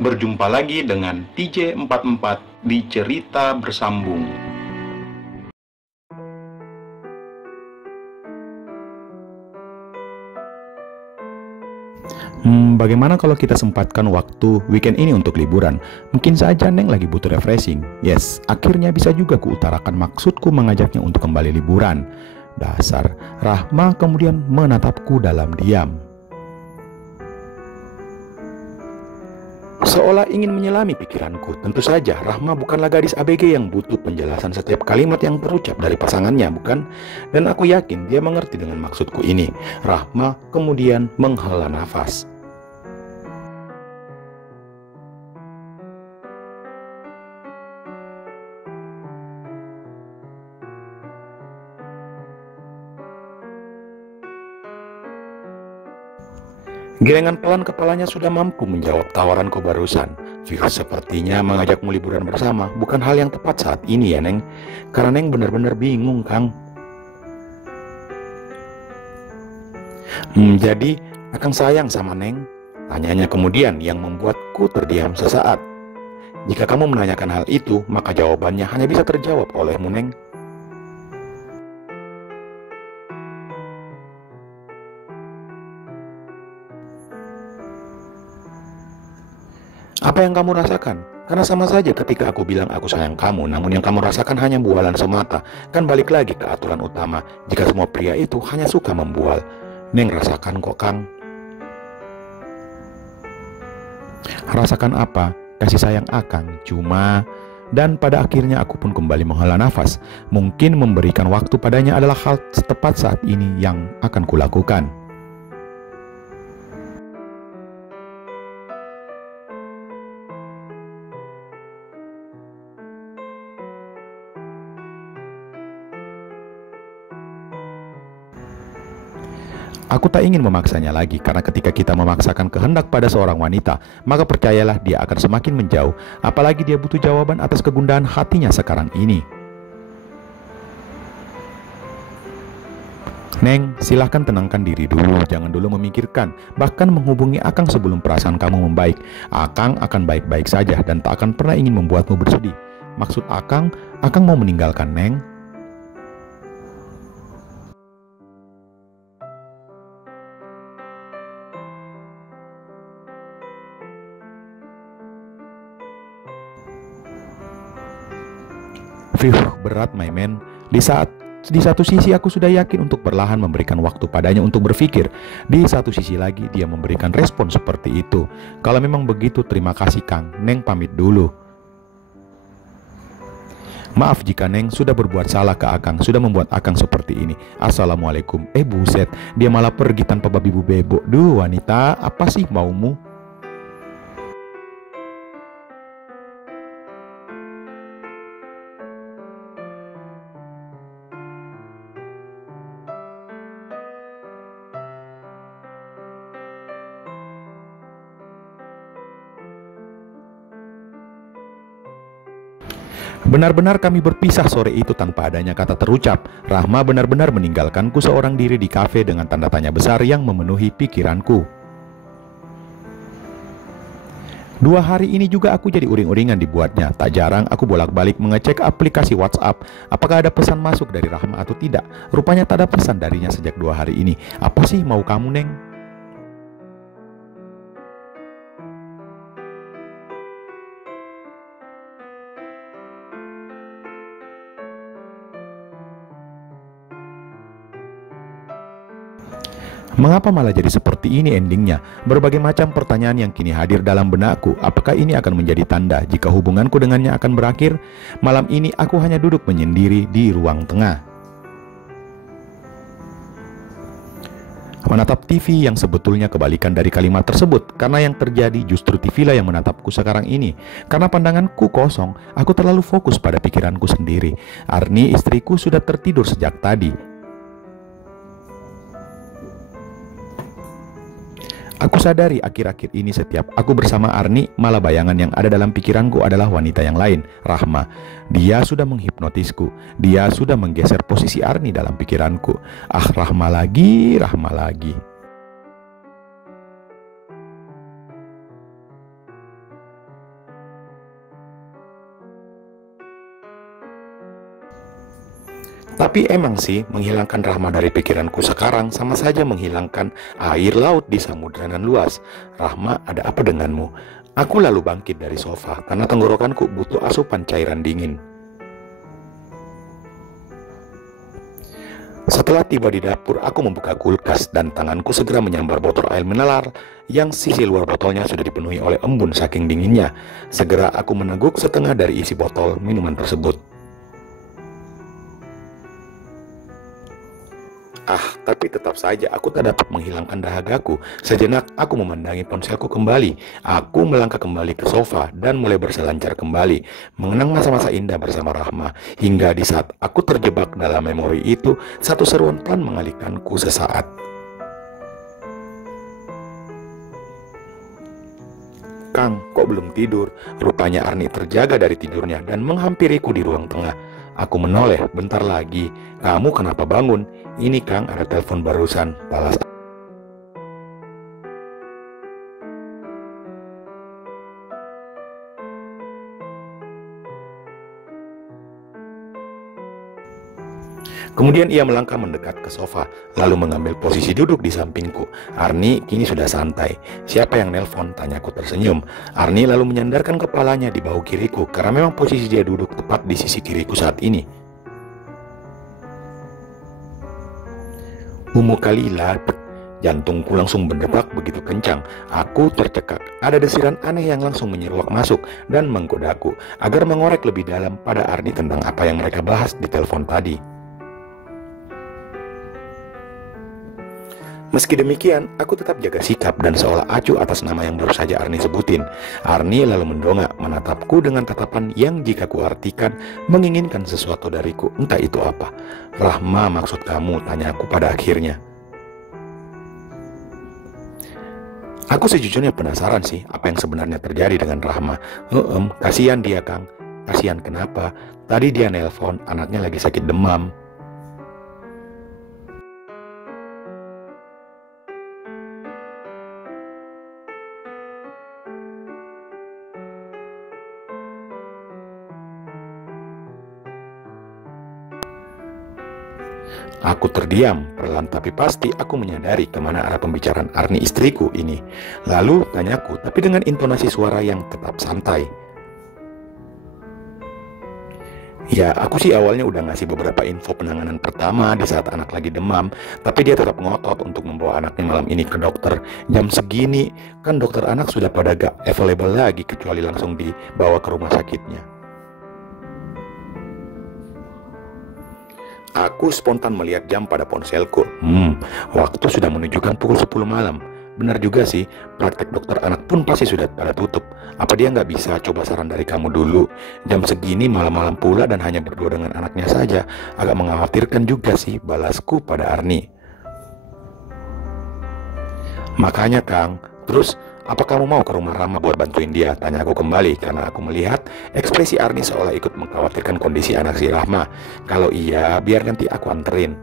Berjumpa lagi dengan TJ44 di Cerita Bersambung. Bagaimana kalau kita sempatkan waktu weekend ini untuk liburan? Mungkin saja Neng lagi butuh refreshing. Yes, akhirnya bisa juga kuutarakan maksudku mengajaknya untuk kembali liburan. Dasar, Rahma kemudian menatapku dalam diam. Seolah ingin menyelami pikiranku. Tentu saja, Rahma bukanlah gadis ABG yang butuh penjelasan setiap kalimat yang terucap dari pasangannya, bukan? Dan aku yakin dia mengerti dengan maksudku ini. Rahma kemudian menghela nafas. Gelengan pelan kepalanya sudah mampu menjawab tawaranku barusan. Sepertinya mengajakmu liburan bersama bukan hal yang tepat saat ini ya Neng. Karena Neng benar-benar bingung Kang. Jadi Akang sayang sama Neng? Tanyanya kemudian yang membuatku terdiam sesaat. Jika kamu menanyakan hal itu, maka jawabannya hanya bisa terjawab olehmu Neng. Apa yang kamu rasakan? Karena sama saja ketika aku bilang aku sayang kamu, namun yang kamu rasakan hanya bualan semata. Kan balik lagi ke aturan utama, jika semua pria itu hanya suka membual. Neng rasakan kok Kang. Rasakan apa? Kasih sayang Akang, cuma... Dan pada akhirnya aku pun kembali menghela nafas. Mungkin memberikan waktu padanya adalah hal tepat saat ini yang akan kulakukan. Aku tak ingin memaksanya lagi, karena ketika kita memaksakan kehendak pada seorang wanita, maka percayalah dia akan semakin menjauh, apalagi dia butuh jawaban atas kegundahan hatinya sekarang ini. Neng, silahkan tenangkan diri dulu, jangan dulu memikirkan, bahkan menghubungi Akang sebelum perasaan kamu membaik. Akang akan baik-baik saja dan tak akan pernah ingin membuatmu bersedih. Maksud Akang mau meninggalkan Neng? Berat my man. Di satu sisi aku sudah yakin untuk perlahan memberikan waktu padanya untuk berpikir. Di satu sisi lagi dia memberikan respon seperti itu. Kalau memang begitu, terima kasih Kang. Neng pamit dulu. Maaf jika Neng sudah berbuat salah ke Akang, sudah membuat Akang seperti ini. Assalamualaikum. Buset, dia malah pergi tanpa babi bu bebo. Duh wanita, apa sih maumu? Benar-benar kami berpisah sore itu tanpa adanya kata terucap. Rahma benar-benar meninggalkanku seorang diri di kafe dengan tanda tanya besar yang memenuhi pikiranku. 2 hari ini juga aku jadi uring-uringan dibuatnya. Tak jarang aku bolak-balik mengecek aplikasi WhatsApp. Apakah ada pesan masuk dari Rahma atau tidak? Rupanya tak ada pesan darinya sejak 2 hari ini. Apa sih mau kamu Neng? Mengapa malah jadi seperti ini endingnya? Berbagai macam pertanyaan yang kini hadir dalam benakku. Apakah ini akan menjadi tanda jika hubunganku dengannya akan berakhir? Malam ini aku hanya duduk menyendiri di ruang tengah, menatap TV yang sebetulnya kebalikan dari kalimat tersebut. Karena yang terjadi justru TV lah yang menatapku sekarang ini. Karena pandanganku kosong, aku terlalu fokus pada pikiranku sendiri. Arni istriku sudah tertidur sejak tadi. Aku sadari akhir-akhir ini setiap aku bersama Arni, malah bayangan yang ada dalam pikiranku adalah wanita yang lain, Rahma. Dia sudah menghipnotisku. Dia sudah menggeser posisi Arni dalam pikiranku. Ah, Rahma lagi, Rahma lagi. Tapi emang sih, menghilangkan Rahma dari pikiranku sekarang sama saja menghilangkan air laut di samudera nan luas. Rahma, ada apa denganmu? Aku lalu bangkit dari sofa karena tenggorokanku butuh asupan cairan dingin. Setelah tiba di dapur, aku membuka kulkas dan tanganku segera menyambar botol air mineral yang sisi luar botolnya sudah dipenuhi oleh embun saking dinginnya. Segera aku meneguk setengah dari isi botol minuman tersebut. Tapi tetap saja aku tak dapat menghilangkan dahagaku. Sejenak aku memandangi ponselku kembali. Aku melangkah kembali ke sofa dan mulai berselancar kembali, mengenang masa-masa indah bersama Rahma. Hingga di saat aku terjebak dalam memori itu, satu seruan pelan mengalihkanku sesaat. Kang, kok belum tidur? Rupanya Arni terjaga dari tidurnya dan menghampiriku di ruang tengah. Aku menoleh, bentar lagi. Kamu kenapa bangun? Ini Kang, ada telepon barusan. Balas. Kemudian ia melangkah mendekat ke sofa, lalu mengambil posisi duduk di sampingku. Arni kini sudah santai. Siapa yang nelpon? Tanyaku tersenyum. Arni lalu menyandarkan kepalanya di bahu kiriku, karena memang posisi dia duduk tepat di sisi kiriku saat ini. Umu Kalila, jantungku langsung berdetak begitu kencang. Aku tercekak. Ada desiran aneh yang langsung menyeruak masuk dan menggodaku agar mengorek lebih dalam pada Arni tentang apa yang mereka bahas di telepon tadi. Meski demikian, aku tetap jaga sikap dan seolah acuh atas nama yang baru saja Arni sebutin. Arni lalu mendongak menatapku dengan tatapan yang jika kuartikan menginginkan sesuatu dariku, entah itu apa. Rahma maksud kamu? Tanyaku pada akhirnya. Aku sejujurnya penasaran sih apa yang sebenarnya terjadi dengan Rahma. Kasihan dia Kang. Kasihan kenapa? Tadi dia nelpon, anaknya lagi sakit demam. Aku terdiam, perlahan tapi pasti aku menyadari kemana arah pembicaraan Arni istriku ini. Lalu tanyaku, tapi dengan intonasi suara yang tetap santai. Ya, aku sih awalnya udah ngasih beberapa info penanganan pertama di saat anak lagi demam, tapi dia tetap ngotot untuk membawa anaknya malam ini ke dokter. Jam segini, kan dokter anak sudah pada gak available lagi kecuali langsung dibawa ke rumah sakitnya. Aku spontan melihat jam pada ponselku. Waktu sudah menunjukkan pukul 10 malam. Benar juga sih, praktek dokter anak pun pasti sudah pada tutup. Apa dia nggak bisa coba saran dari kamu dulu? Jam segini malam-malam pula dan hanya berdua dengan anaknya saja. Agak mengkhawatirkan juga sih, balasku pada Arni. Makanya Kang, terus apa kamu mau ke rumah Rahma buat bantuin dia? Tanya aku kembali karena aku melihat ekspresi Arni seolah ikut mengkhawatirkan kondisi anak si Rahma. Kalau iya, biar nanti aku anterin.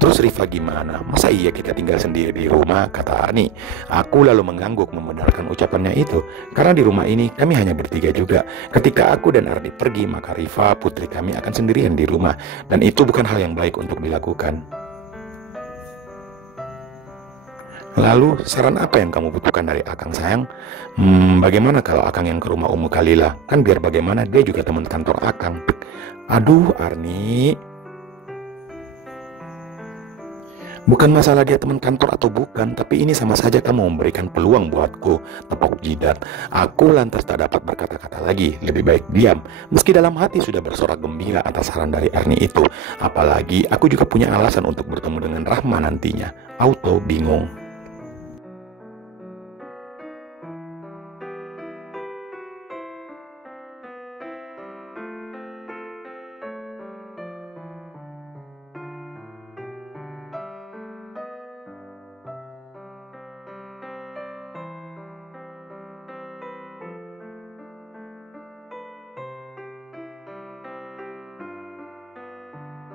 Terus Rifa gimana? Masa iya kita tinggal sendiri di rumah? Kata Arni. Aku lalu mengangguk membenarkan ucapannya itu. Karena di rumah ini kami hanya bertiga juga. Ketika aku dan Arni pergi, maka Rifa, putri kami akan sendirian di rumah. Dan itu bukan hal yang baik untuk dilakukan. Lalu saran apa yang kamu butuhkan dari Akang sayang? Bagaimana kalau Akang yang ke rumah Umu Kalila? Kan biar bagaimana dia juga teman kantor Akang. Aduh Arni, bukan masalah dia teman kantor atau bukan, tapi ini sama saja kamu memberikan peluang buatku. Tepuk jidat. Aku lantas tak dapat berkata-kata lagi. Lebih baik diam. Meski dalam hati sudah bersorak gembira atas saran dari Arni itu. Apalagi aku juga punya alasan untuk bertemu dengan Rahma nantinya. Auto bingung.